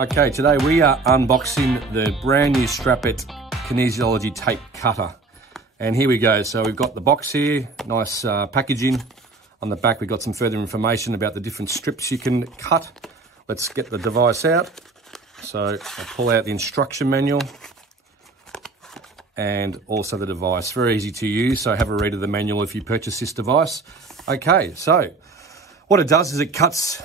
Okay, today we are unboxing the brand new Strapit Kinesiology Tape Cutter. And here we go. So we've got the box here, nice packaging. On the back we've got some further information about the different strips you can cut. Let's get the device out. So I'll pull out the instruction manual and also the device. Very easy to use, so have a read of the manual if you purchase this device. Okay, so what it does is it cuts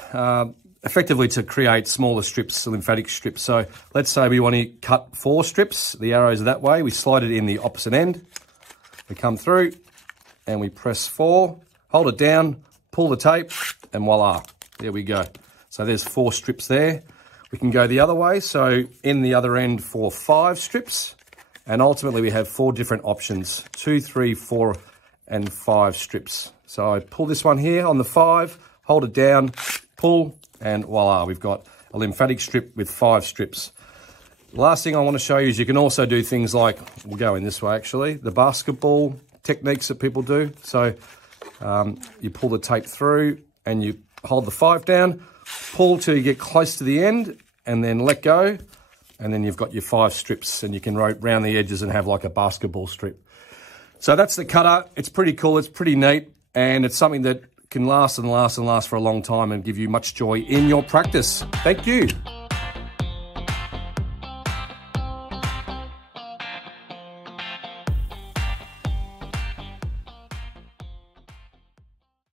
effectively to create smaller strips, lymphatic strips. So let's say we want to cut 4 strips. The arrows are that way. We slide it in the opposite end. We come through and we press 4, hold it down, pull the tape, and voila, there we go. So there's 4 strips there. We can go the other way. So in the other end for 5 strips. And ultimately we have 4 different options, 2, 3, 4, and 5 strips. So I pull this one here on the 5, hold it down, pull, and voila, we've got a lymphatic strip with 5 strips. The last thing I want to show you is you can also do things like, we'll go in this way actually, the basketball techniques that people do. So you pull the tape through and you hold the 5 down, pull till you get close to the end, and then let go, and then you've got your 5 strips, and you can round the edges and have like a basketball strip. So that's the cutter. It's pretty cool, it's pretty neat, and it's something that can last and last and last for a long time and give you much joy in your practice. Thank you.